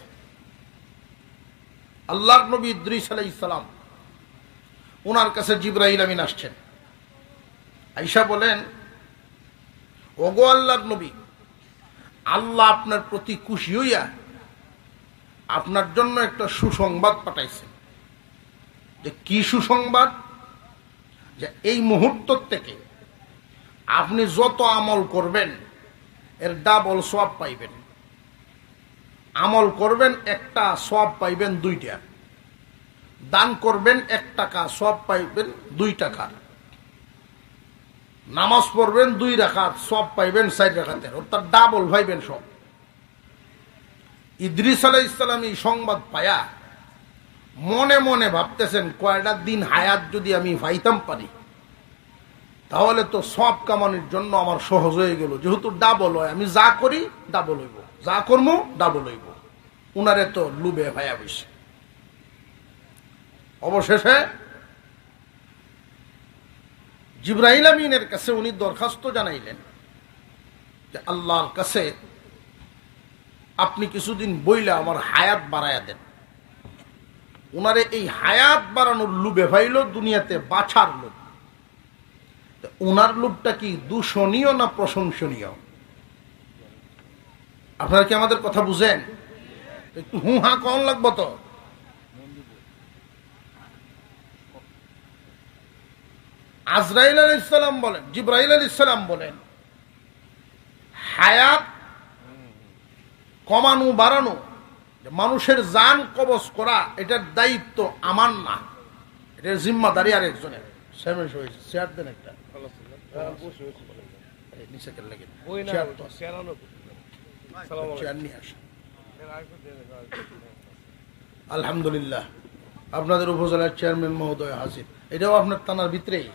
আল্লাহর নবী ইদ্রিস আলাইহিস সালাম, ওনার কাছে জিবরাইল আমিন আসছেন। আয়েশা বলেন, ওগো আল্লাহর নবী, আল্লাহ আপনার প্রতি খুশি হইয়া আপনার জন্য একটা সুসংবাদ পাঠাইছেন। যে কি সুসংবাদ? যে এই মুহূর্ত থেকে আপনি যত আমল করবেন এর ডাবল সওয়াব পাইবেন। আমল করবেন 1টা, সওয়াব পাইবেন 2টা। দান করবেন 1 টাকা, সওয়াব পাইবেন 2 টাকা। নামাজ পড়বেন 2 রাকাত, সওয়াব পাইবেন 4 রাকাতের, অর্থাৎ ডাবল পাইবেন সব। ইদ্রিস আলাইহিস সালাম এই সংবাদ পায়া মনে মনে ভাবতেছেন, কয়টা দিন হায়াত যদি আমি পাইতাম পারি, তাহলে তো সব কামানোর জন্য আমার সহজ হয়ে গেল। যেহেতু ডাবল হয়, আমি যা করি ডাবল হইব, যা করবো ডাবল হইব। উনারে তো লুবে ভাইয়া বসে। অবশেষে জিবরাইল আমিনের কাছে উনি দরখাস্ত জানাইলেন যে আল্লাহর কাছে আপনি কিছুদিন বইলে আমার হায়াত বাড়াইয়া দেন। উনারে এই হায়াত বাড়ানোর লুবে ভাইল দুনিয়াতে বাছার লোভ। উনার লোভটা কি দূষণীয় না প্রশংসনীয়? আপনারা কি আমাদের কথা বুঝেন? একটু হু হা কম লাগবো তো। আজরাইল আলাইহিস সালাম বলেন, জিবরাইল আলাইহিস সালাম বলেন, হায়াত কমানো বাড়ানো, মানুষের জান কবজ করা, এটার দায়িত্ব আমার না, এটার জিম্মাদারি আর একজনের। চেয়ার দেন একটা, আলহামদুলিল্লাহ আপনাদের উপজেলার চেয়ারম্যান মহোদয় হাজির। এটাও আপনার থানার ভিতরেই?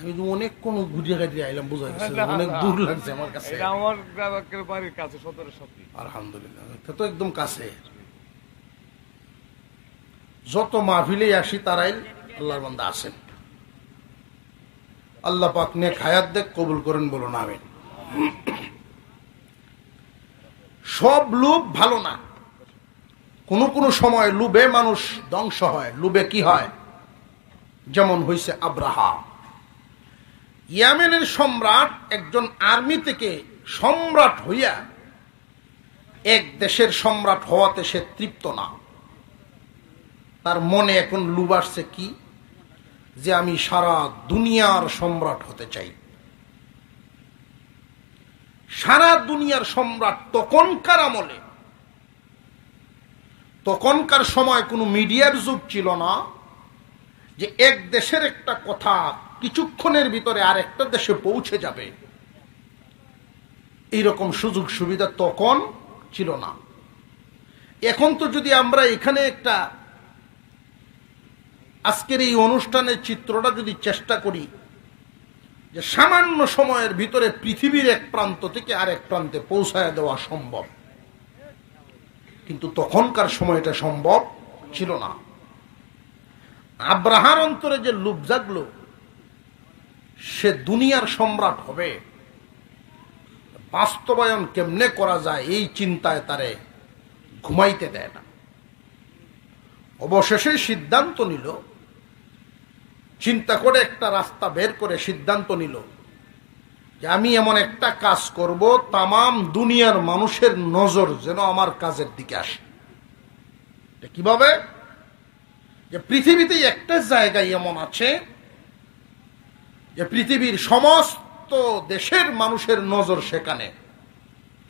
আমি তো অনেক কোন ঘুরিয়ে কাটিয়ে আইলাম, বোঝা যাচ্ছে অনেক দূর লাগছে আমার কাছে। আলহামদুলিল্লাহ, তো একদম কাছে। যত মাহফিলে আসি তারাই আল্লাহর বান্দা আছেন। আল্লাহ পাক নেক হায়াত দেখ, কবুল করেন, বলুন আমিন। সব লোভ ভালো না, কোন কোন সময় লোভে মানুষ ধ্বংস হয়। লোভে কি হয়? যেমন হইছে আব্রাহা, ইয়ামেনের সম্রাট, একজন আর্মি থেকে সম্রাট হইয়া এক দেশের সম্রাট হওয়াতে সে তৃপ্ত না। তার মনে এখন লোভ আসছে কি, যে আমি সারা দুনিয়ার সম্রাট হতে চাই। সারা দুনিয়ার সম্রাট তখনকার আমলে, তখনকার সময় কোনো মিডিয়ার যুগ ছিল না, যে এক দেশের একটা কথা কিছুক্ষণের ভিতরে আর একটা দেশে পৌঁছে যাবে, এইরকম সুযোগ সুবিধা তখন ছিল না। এখন তো যদি আমরা এখানে একটা আজকের এই অনুষ্ঠানের চিত্রটা যদি চেষ্টা করি, যে সামান্য সময়ের ভিতরে পৃথিবীর এক প্রান্ত থেকে আরেক প্রান্তে পৌঁছায় দেওয়া সম্ভব, কিন্তু তখনকার সময়টা সম্ভব ছিল না। আব্রাহার অন্তরে যে লোভ জাগলো, সে দুনিয়ার সম্রাট হবে, বাস্তবায়ন কেমনে করা যায় এই চিন্তায় তারে ঘুমাইতে দেয় না। অবশেষে সিদ্ধান্ত নিল, চিন্তা করে একটা রাস্তা বের করে সিদ্ধান্ত নিল যে আমি এমন একটা কাজ করব, তামাম দুনিয়ার মানুষের নজর যেন আমার কাজের দিকে আসে। কিভাবে? যে পৃথিবীতে একটা জায়গায় এমন আছে যে পৃথিবীর সমস্ত দেশের মানুষের নজর সেখানে,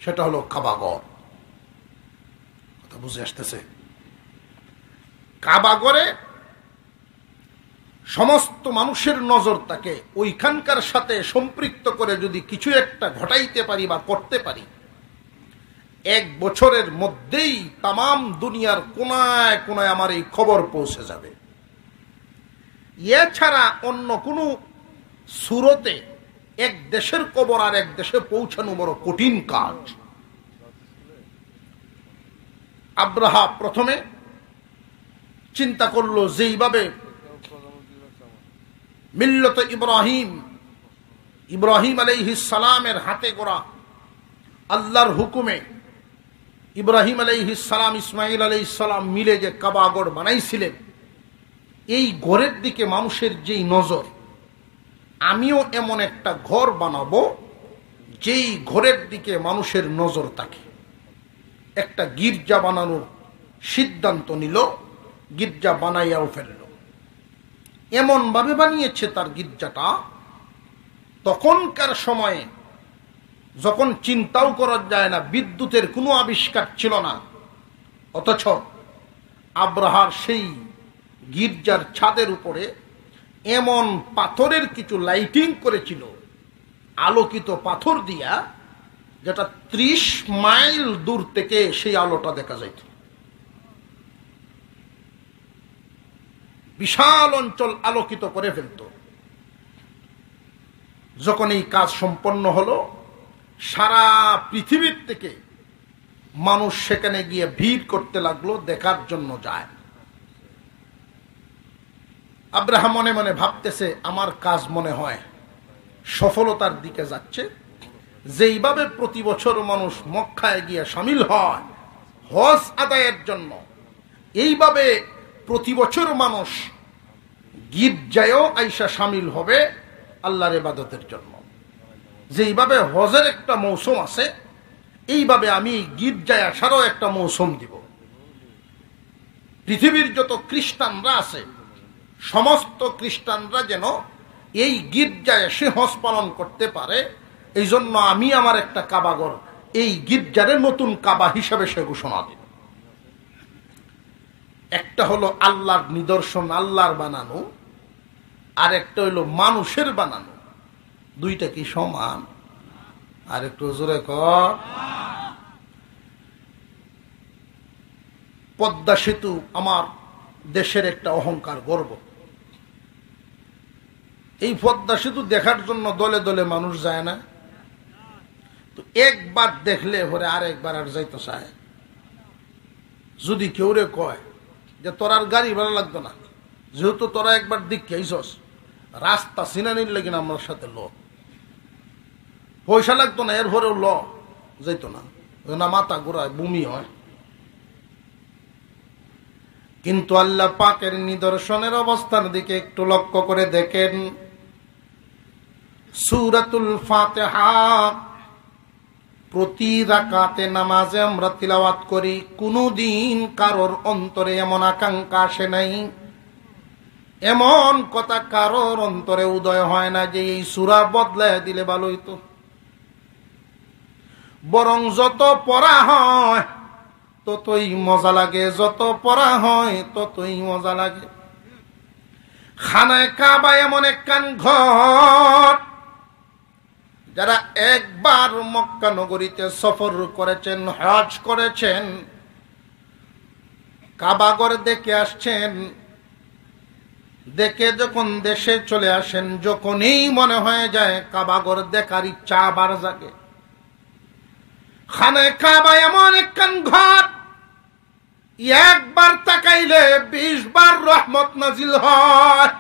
সেটা হলো কাবাগর। কথা বুঝে আসতেছে? কাবাগরে সমস্ত মানুষের নজর তাকে ওইখানকার সাথে সম্পৃক্ত করে যদি কিছু একটা ঘটাইতে পারি বা করতে পারি, এক বছরের মধ্যেই তামাম দুনিয়ার কোনায় কোনায় আমার এই খবর পৌঁছে যাবে। এছাড়া অন্য কোনো সুরতে এক দেশের খবর আর এক দেশে পৌঁছানো বড় কঠিন কাজ। আব্রাহা প্রথমে চিন্তা করলো, যেইভাবে মিল্লত ইব্রাহিম আলাইহিস সালামের হাতে গড়া আল্লাহর হুকুমে ইব্রাহিম আলাইহিস সালাম, ইসমাইল আলাইহিস সালাম মিলে যে কাবাগর বানাইছিলেন, এই ঘরের দিকে মানুষের যেই নজর, আমিও এমন একটা ঘর বানাবো যেই ঘরের দিকে মানুষের নজর থাকে। একটা গির্জা বানানোর সিদ্ধান্ত নিল, গির্জা বানাইয়াও ফেলল। এমন ভাবে বানিয়েছে তার গির্জাটা, তখনকার সময়ে যখন চিন্তাও করা যায় না, বিদ্যুতের কোনো আবিষ্কার ছিল না, অথচ আব্রাহার সেই গির্জার ছাদের উপরে এমন পাথরের কিছু লাইটিং করেছিল, আলোকিত পাথর দিয়া, যেটা 30 মাইল দূর থেকে সেই আলোটা দেখা যাইত। বিশাল অঞ্চল আলোকিত করে ফেলত। যখন এই কাজ সম্পন্ন হলো, সারা পৃথিবীর থেকে মানুষ সেখানে গিয়ে ভিড় করতে লাগলো, দেখার জন্য যায়। আব্রাহাম মনে মনে ভাবতেছে, আমার কাজ মনে হয় সফলতার দিকে যাচ্ছে। যেইভাবে প্রতি বছর মানুষ মক্কায় গিয়ে শামিল হয় হজ আদায়ের জন্য, এইভাবে প্রতি বছর মানুষ গির্জায়ও আইসা শামিল হবে আল্লাহর ইবাদতের জন্য। যেইভাবে হজের একটা মৌসুম আছে, এইভাবে আমি গির্জায় আসারও একটা মৌসুম দিব। পৃথিবীর যত খ্রিস্টানরা আছে, সমস্ত খ্রিস্টানরা যেন এই গির্জায় সে হজ পালন করতে পারে, এই জন্য আমি আমার একটা কাবাঘর এই গির্জারে নতুন কাবা হিসাবে সে ঘোষণা দিল। একটা হলো আল্লাহর নিদর্শন, আল্লাহর বানানো, আর একটা হলো মানুষের বানানো। দুইটা কি সমান? আর একটু জোরে কর। পদ্মা সেতু আমার দেশের একটা অহংকার, গর্ব। এই পদ্মা সেতু দেখার জন্য দলে দলে মানুষ যায় না? তো একবার দেখলে পরে আর একবার আর যাইতে চায়। যদি কেউ রে কয় যে তোর আর গাড়ি ভালো লাগতো না, যেহেতু তোরা একবার দেখে আইসস, রাস্তা সিনানির লেগে আমার সাথে ল, পয়সা লাগতো না, এরপরেও ল, যাইতো না, না মাথা ঘোরায়, বমি হয়। কিন্তু আল্লাহ পাকের নিদর্শনের অবস্থার দিকে একটু লক্ষ্য করে দেখেন। সূরাতুল ফাতিহা প্রতি রাকাতে নামাজে আমরা তিলাওয়াত করি, কোনদিন কারোর অন্তরে এমন আকাঙ্ক্ষা আসে নাই, এমন কথা কারোর অন্তরে উদয় হয় না যে এই সূরা বদলায় দিলে ভালো হইতো। বরং যত পড়া হয় ততই মজা লাগে, যত পড়া হয় ততই মজা লাগে। খানায়ে কাবা এমন একখান ঘর, যারা একবার মক্কা নগরীতে সফর করেছেন, হজ করেছেন, কাবাঘর দেখে আসছেন, দেখে যখন দেশে চলে আসেন, যখনই মনে হয়ে যায় কাবাঘর দেখার ইচ্ছা আবার জাগে। খানায়ে কাবা এমন একখান ঘর, একবার তাকাইলে 20 বার রহমত নাজিল হয়।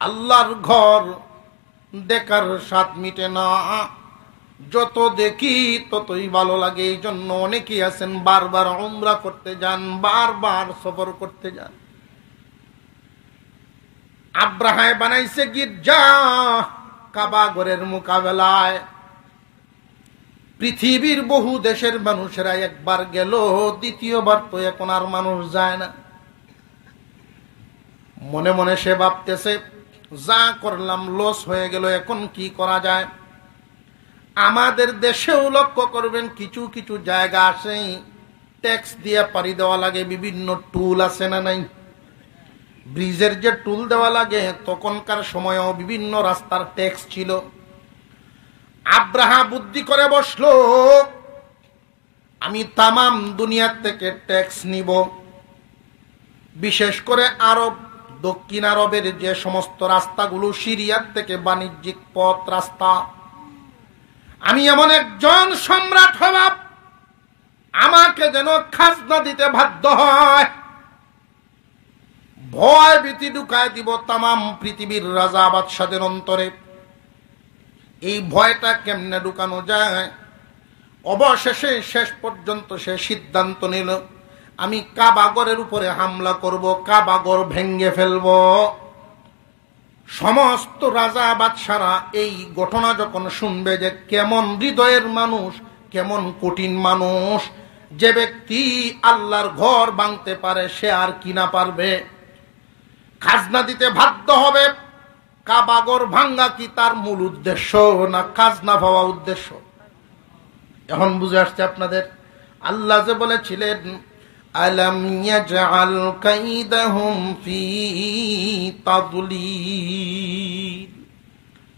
আল্লাহর ঘর দেখার স্বাদ মিটে না, যত দেখি ততই ভালো লাগে। এই জন্য অনেকেই আছেন বারবার উমরা করতে যান, বারবার সফর করতে যান। আব্রাহায় বানাইছে গির্জা কাবাঘরের মোকাবেলায়। পৃথিবীর বহু দেশের মানুষেরা একবার গেল, দ্বিতীয়বার তো এখন আর মানুষ যায় না। মনে মনে সে ভাবতেছে, যা করলাম লস হয়ে গেল, এখন কি করা যায়। আমাদের দেশেও লক্ষ্য করবেন কিছু কিছু জায়গা আছে ট্যাক্স দিয়ে পাড়ি দেওয়া লাগে, বিভিন্ন টুল আছে না নাই? ব্রিজের যে টুল দেওয়া লাগে, তখনকার সময়ও বিভিন্ন রাস্তার ট্যাক্স ছিল। আব্রাহা বুদ্ধি করে বসলো, আমি তামাম দুনিয়ার থেকে ট্যাক্স নিব, বিশেষ করে আরব, দক্ষিণ আরবের যে সমস্ত রাস্তাগুলো সিরিয়ার থেকে বাণিজ্যিক পথ রাস্তা, আমি এমন একজন সম্রাট হব, আমাকে যেন খাজনা দিতে বাধ্য হয়, ভয় ভীতি ঢুকায় দিব তামাম পৃথিবীর রাজা বাদশাদের অন্তরে। এই ভয়টা কেমনে ঢুকানো যায়? অবশেষে শেষ পর্যন্ত সে সিদ্ধান্ত নিল, আমি কাবাঘরের উপরে হামলা করব, কাবাঘর ভেঙ্গে ফেলব। সমস্ত রাজা বাদশারা এই ঘটনা যখন শুনবে যে কেমন হৃদয়ের মানুষ, কেমন কঠিন মানুষ, যে ব্যক্তি আল্লাহর ঘর ভাঙতে পারে সে আর কি না পারবে, খাজনা দিতে বাধ্য হবে। কাবাঘর ভাঙ্গা কি তার মূল উদ্দেশ্য, না খাজনা পাওয়া উদ্দেশ্য? এখন বুঝে আসছে আপনাদের? আল্লাহ যে বলেছিলেন, আলাম ইয়াজআল কাইদাহুম ফি তাদলিল,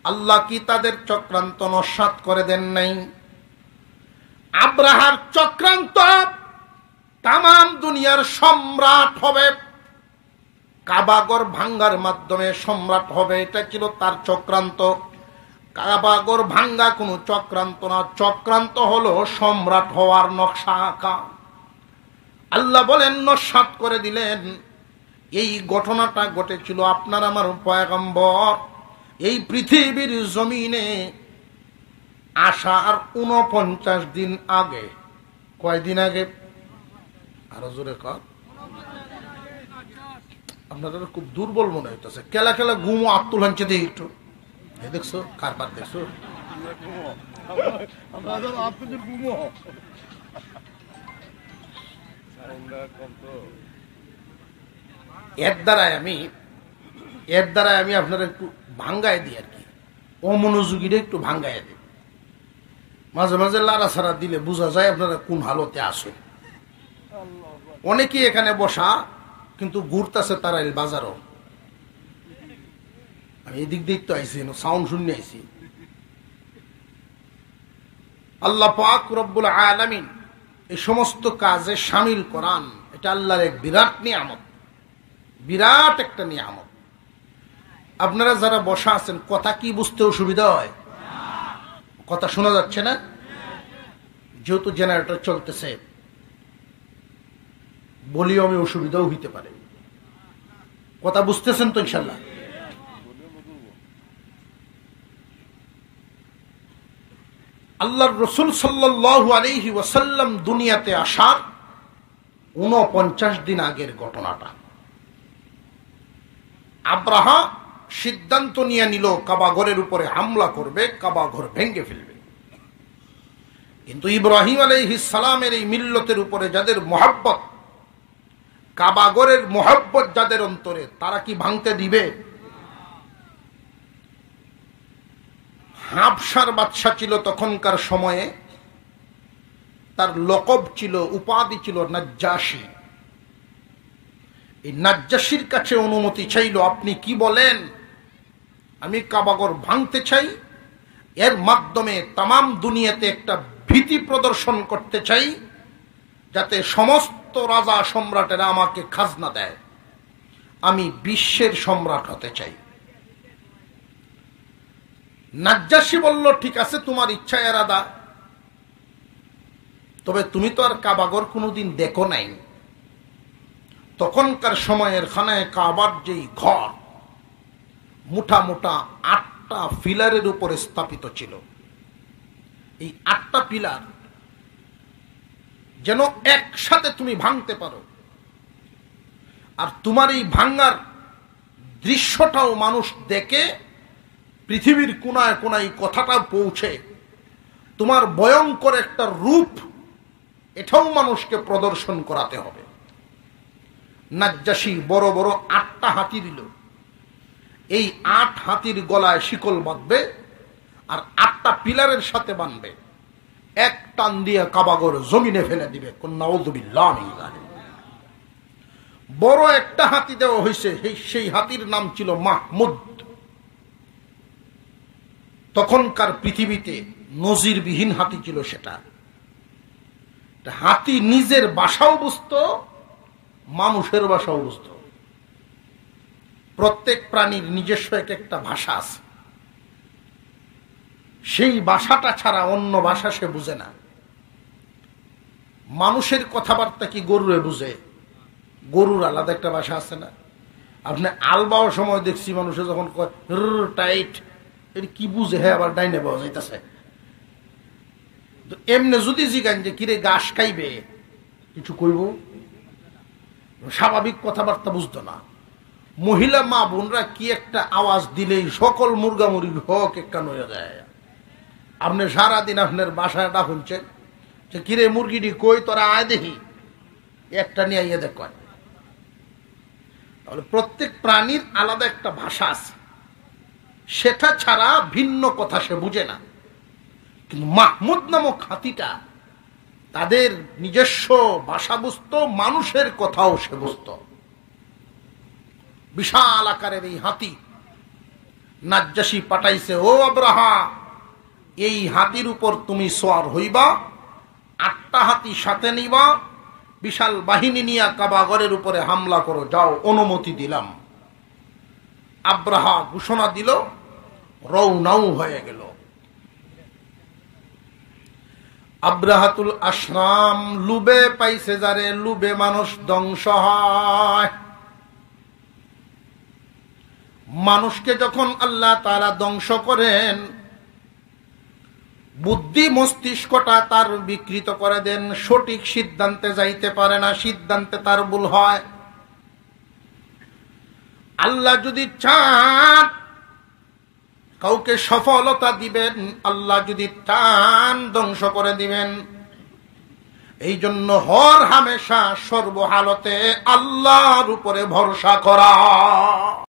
আল্লাহ কি তাদের চক্রান্ত নস্যাৎ করে দেন নাই? আব্রাহার চক্রান্ত তামাম দুনিয়ার সম্রাট হবে, কাবাঘর ভাঙ্গার মাধ্যমে সম্রাট হবে, এটা ছিল তার চক্রান্ত। কাবাঘর ভাঙ্গা কোনো চক্রান্ত না, চক্রান্ত হলো সম্রাট হওয়ার নকশা আঁকা। আল্লাহ বলেন নস্যাৎ করে দিলেন। এই ঘটনাটা ঘটেছিল আপনার আমার পয়গম্বর এই পৃথিবীর জমিনে আসার 49 দিন আগে। কয়দিন আগে? আরো জোরে কর। আপনাদের খুব দুর্বল মনে হইতেছে। কেলা কেলা ঘুমো আত্মুল হানছে দিয়ে একটু দেখছো, কারবার দেখছো? এর দ্বারাই আমি এর দ্বারা আমি আপনারা একটু ভাঙ্গায় দিই আর কি, অমনোযোগীরা একটু ভাঙ্গায় দিই। মাঝে মাঝে লাড়াছাড়া দিলে বোঝা যায় আপনারা কোন হালতে আসেন। অনেকেই এখানে বসা কিন্তু ঘুরতেছে তারা বাজারও। আমি এদিক দিক তো আইসি, সাউন্ড শুনে আইসি। আল্লাহ পাক রব্বুল আলামিন এই সমস্ত কাজে শামিল করান, এটা আল্লাহর এক বিরাট নিয়ামত, বিরাট একটা নিয়ামত। আপনারা যারা বসা আছেন কথা কি বুঝতে অসুবিধা হয়? কথা শোনা যাচ্ছে না? যেহেতু জেনারেটর চলতেছে ভলিউমে অসুবিধাও হইতে পারে। কথা বুঝতেছেন তো ইনশাল্লাহ? আল্লাহর রাসূল সাল্লাল্লাহু আলাইহি ওয়াসাল্লাম দুনিয়াতে আসার 49 দিন আগের ঘটনাটা। আব্রাহা সিদ্ধান্ত নিয়ে নিল কাবা ঘরের উপরে হামলা করবে, কাবা ঘর ভেঙে ফেলবে। কিন্তু ইব্রাহিম আলাইহিস সালামের এই মিল্লতের উপরে যাদের মহব্বত, কাবা ঘরের মহব্বত যাদের অন্তরে, তারা কি ভাঙতে দিবে? হাবশার বাদশা ছিল তখনকার সময়ে, তার লকব ছিল, উপাধি ছিল নাজ্জাশী। এই নাজ্জাশীর কাছে অনুমতি চাইল, আপনি কি বলেন? আমি কাবাগর ভাঙতে চাই, এর মাধ্যমে তামাম দুনিয়াতে একটা ভীতি প্রদর্শন করতে চাই, যাতে সমস্ত রাজা সম্রাটেরা আমাকে খাজনা দেয়, আমি বিশ্বের সম্রাট হতে চাই। নাজ্জাশী বলল, ঠিক আছে, তোমার ইচ্ছা এরাদা, তবে তুমি তো আর কাবাগর কোনোদিন দেখো নাই। তখনকার সময়ের খানায় কাবার যেই ঘর মোটা মোটা 8টা পিলারের উপরে স্থাপিত ছিল। এই 8টা পিলার যেন একসাথে তুমি ভাঙতে পারো, আর তোমার এই ভাঙার দৃশ্যটাও মানুষ দেখে, পৃথিবীর কোনায় কোনায় কথাটা পৌঁছে, তোমার ভয়ঙ্কর একটা রূপ এটাও মানুষকে প্রদর্শন করাতে হবে। নাজ্জাশী বড় বড় 8টা হাতি দিল। এই 8 হাতির গলায় শিকল বাঁধবে আর 8টা পিলারের সাথে বাঁধবে, এক টান দিয়ে কাবাগর জমিনে ফেলে দিবে। নাউযুবিল্লাহ। বড় একটা হাতি দেওয়া হয়েছে, সেই হাতির নাম ছিল মাহমুদ। তখনকার পৃথিবীতে নজিরবিহীন হাতি ছিল সেটা। হাতি নিজের ভাষাও বুঝত, মানুষের ভাষাও বুঝত। প্রত্যেক প্রাণীর নিজস্ব একটা ভাষা আছে, সেই ভাষাটা ছাড়া অন্য ভাষা সে বুঝে না। মানুষের কথাবার্তা কি গরুরে বুঝে? গরুর আলাদা একটা ভাষা আছে না? আপনি আলবাওয়ার সময় দেখছি মানুষে যখন টাইট, এটা কি বুঝে? হ্যাঁ, আবার ডাইনে পাওয়া যাইতেছে। এমনি যদি জিগান যে কিরে ঘাস খাইবে, কিছু কইব, স্বাভাবিক কথাবার্তা বুঝতো না। মহিলা মা বোনরা কি একটা আওয়াজ দিলেই সকল মুরগা মুরগি হক একটা নড়ে যায়। আপনি সারাদিন আপনার বাসাটা শুনছেন যে কিরে মুরগিটি কই, তোরা আয় দেখি, একটা নিয়ে আইয়ে দেখ। তাহলে প্রত্যেক প্রাণীর আলাদা একটা ভাষা আছে, সেটা ছাড়া ভিন্ন কথা সে বুঝে না। কিন্তু মাহমুদ নামক হাতিটা তাদের নিজস্ব ভাষা বুঝত, মানুষের কথাও সে বুঝত। বিশাল আকারের এই হাতি নাজ্জাশী পাঠাইছে, ও আব্রাহা, এই হাতির উপর তুমি সোয়ার হইবা, 8টা হাতি সাথে নিবা, বিশাল বাহিনী নিয়ে কাবাগরের উপরে হামলা করো, যাও, অনুমতি দিলাম। আব্রাহা ঘোষণা দিল, রওনাও হয়ে গেল। আব্রাহাতুল আশরাম লুবে পাইছে যারে, লুবে মানুষ ধ্বংস হয়। মানুষকে যখন আল্লাহ তাআলা ধ্বংস করেন, বুদ্ধি মস্তিষ্কটা তার বিকৃত করে দেন, সঠিক সিদ্ধান্তে যাইতে পারে না, সিদ্ধান্তে তার ভুল হয়। আল্লাহ যদি চান কাউকে সফলতা দিবেন, আল্লাহ যদি চান ধ্বংস করে দিবেন। এই জন্য হর হামেশা সর্বহালতে আল্লাহর উপরে ভরসা করা।